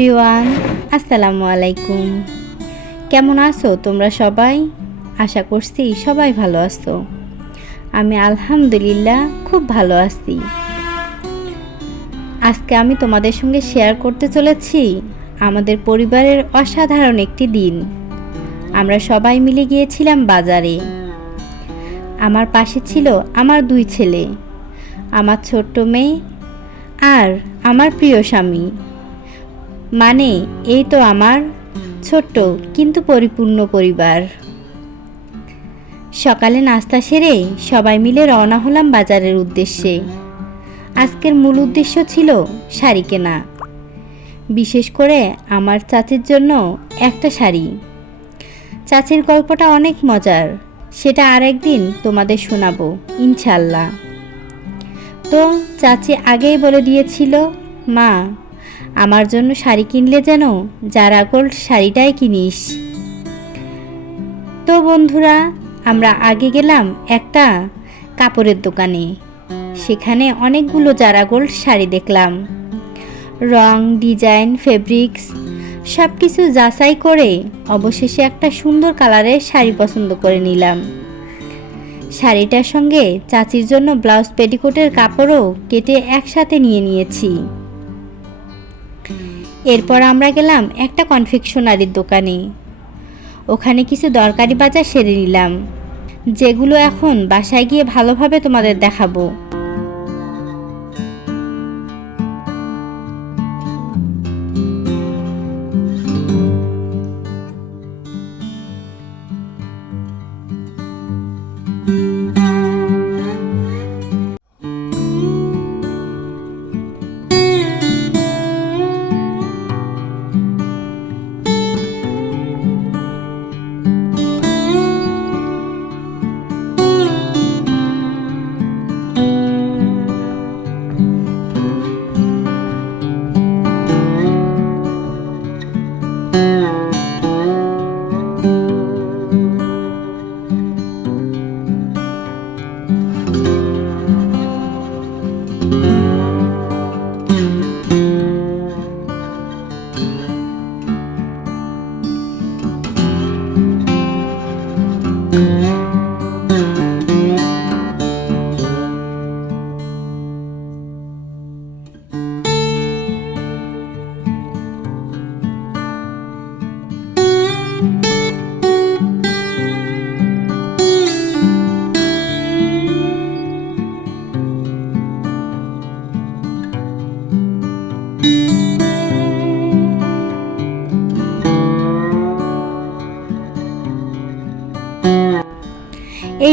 Everyone, আসসালামু আলাইকুম। কেমন আছো তোমরা সবাই? আশা করছি সবাই ভালো আছো। আমি আলহামদুলিল্লাহ খুব ভালো আছি। আজকে আমি তোমাদের সঙ্গে শেয়ার করতে চলেছি আমাদের পরিবারের অসাধারণ একটি দিন। আমরা সবাই মিলে গিয়েছিলাম বাজারে। আমার পাশে ছিল আমার দুই ছেলে, আমার ছোট্ট মেয়ে আর আমার প্রিয় স্বামী। মানে এই তো আমার ছোট্ট কিন্তু পরিপূর্ণ পরিবার। সকালে নাস্তা সেরে সবাই মিলে রওনা হলাম বাজারের উদ্দেশ্যে। আজকের মূল উদ্দেশ্য ছিল শাড়ি কেনা। বিশেষ করে আমার চাচির জন্য একটা শাড়ি। চাচির গল্পটা অনেক মজার, সেটা আর একদিন তোমাদের শোনাবো, ইনশাল্লাহ। তো, চাচি আগেই বলে দিয়েছিল, মা আমার জন্য শাড়ি কিনলে যেন, যারা গোল্ড শাড়িটাই কিনিস। তো বন্ধুরা, আমরা আগে গেলাম একটা কাপড়ের দোকানে। সেখানে অনেকগুলো জারা গোল্ড শাড়ি দেখলাম। রং, ডিজাইন, ফেব্রিক্স সব কিছু যাচাই করে অবশেষে একটা সুন্দর কালারের শাড়ি পছন্দ করে নিলাম। শাড়িটার সঙ্গে চাচির জন্য ব্লাউজ পেটিকোটের কাপড়ও কেটে একসাথে নিয়ে নিয়েছি। এরপর আমরা গেলাম একটা কনফেকশনারির দোকানে। ওখানে কিছু দরকারি বাজার সেরে নিলাম, যেগুলো এখন বাসায় গিয়ে ভালোভাবে তোমাদের দেখাবো।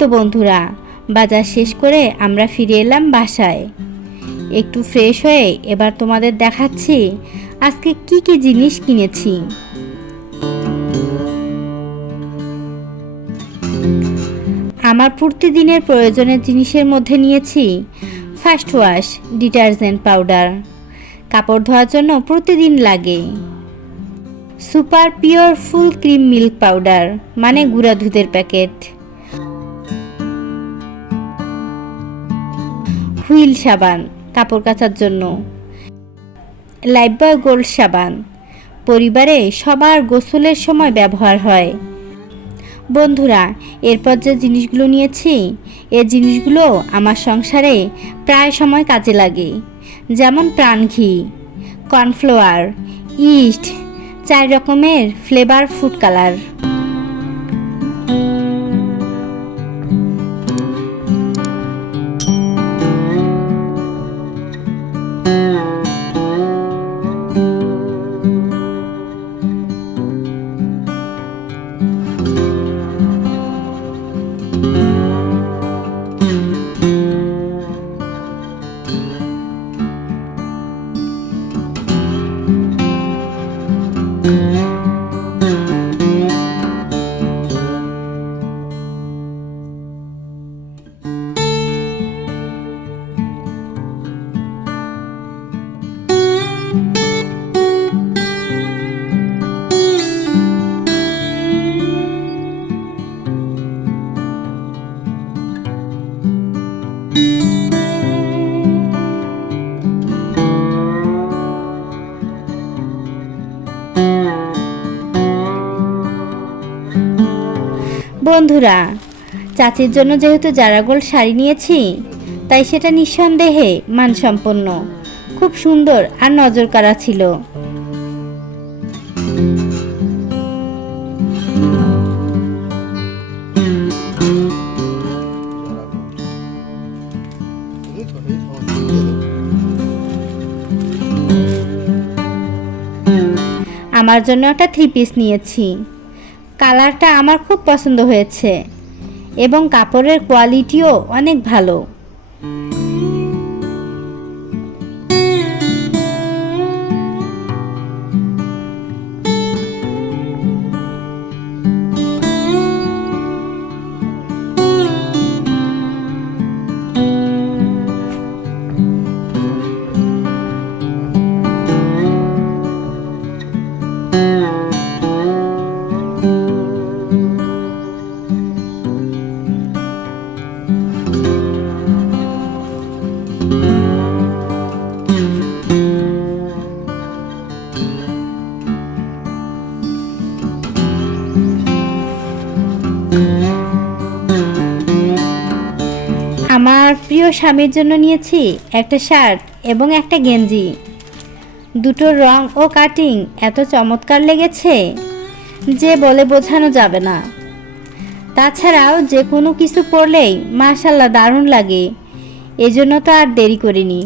তো বন্ধুরা, বাজার শেষ করে আমরা ফিরে এলাম বাসায়। একটু ফ্রেশ হয়ে এবার তোমাদের দেখাচ্ছি আজকে কি কি জিনিস কিনেছি। আমার প্রতিদিনের প্রয়োজনের জিনিসের মধ্যে নিয়েছি ফার্স্ট ওয়াশ ডিটারজেন্ট পাউডার কাপড় ধোয়ার জন্য প্রতিদিন লাগে। Super pure full cream milk powder মানে গুঁড়া দুধের প্যাকেট হুইল সাবান, কাপড় কাচার জন্য। লাইফবয় গোল্ড সাবান। পরিবারে সবার গোসলের সময় ব্যবহার হয়। বন্ধুরা, এরপর যে জিনিসগুলো নিয়েছি, এ জিনিসগুলো আমার সংসারে প্রায় সময় কাজে লাগে। যেমন প্রাণ ঘি, কর্নফ্লাওয়ার, ইস্ট, চার রকমের ফ্লেভার ফুড কালার। বন্ধুরা, চাচির জন্য যেহেতু জারাগোল শাড়ি নিয়েছি, তাই সেটা নিঃসন্দেহে মানসম্পন্ন খুব সুন্দর আর নজর কাড়া ছিল। আমার জন্য একটা থ্রি পিস নিয়েছি কালারটা আমার খুব পছন্দ হয়েছে। এবং কাপড়ের কোয়ালিটিও অনেক ভালো। প্রিয় স্বামীর জন্য নিয়েছি, একটা শার্ট এবং একটা গেঞ্জি। দুটোর রং ও কাটিং এত চমৎকার লেগেছে যে বলে বোঝানো যাবে না। তাছাড়াও যে কোনো কিছু পরলেই মাশাল্লাহ দারুণ লাগে, এজন্য তো আর দেরি করিনি।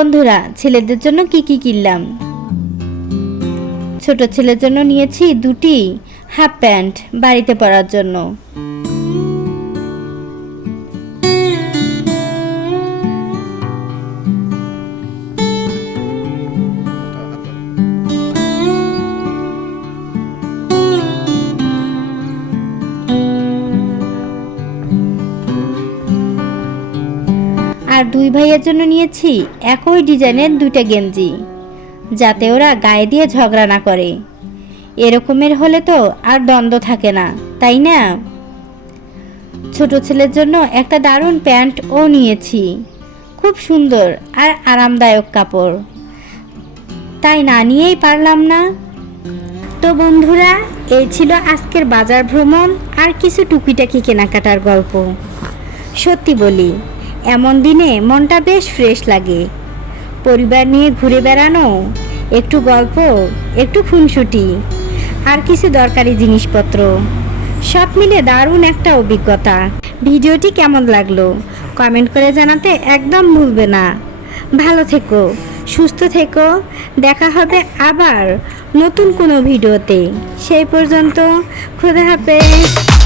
বন্ধুরা, ছেলেদের জন্য কি কি কিনলাম? ছোট ছেলের জন্য নিয়েছি দুটি হাফ প্যান্ট বাড়িতে পরার জন্য। ভাইয়ের জন্য নিয়েছি একই ডিজাইনের দুইটা গেঞ্জি, যাতে ওরা গায়ে দিয়ে ঝগড়া না করে। এরকমের হলে তো আর দ্বন্দ্ব থাকে না, তাই না? ছোট ছেলের জন্য একটা দারুণ প্যান্ট ও নিয়েছি। খুব সুন্দর আর আরামদায়ক কাপড়। তাই না নিয়েই পারলাম না? তো বন্ধুরা, এই ছিল আজকের বাজার ভ্রমণ আর কিছু টুকিটাকি কেনাকাটার গল্প। সত্যি বলি এমন দিনে মনটা বেশ ফ্রেশ লাগে। পরিবার নিয়ে ঘুরে বেড়ানো, একটু গল্প, একটু খুনসুটি, আর কিছু দরকারি জিনিসপত্র। সব মিলে দারুণ একটা অভিজ্ঞতা। ভিডিওটি কেমন লাগল? কমেন্ট করে জানাতে একদম ভুলবে না। ভালো থেকো, সুস্থ থেকো। দেখা হবে আবার নতুন কোনো ভিডিওতে। সেই পর্যন্ত, খোদা হাফেজ।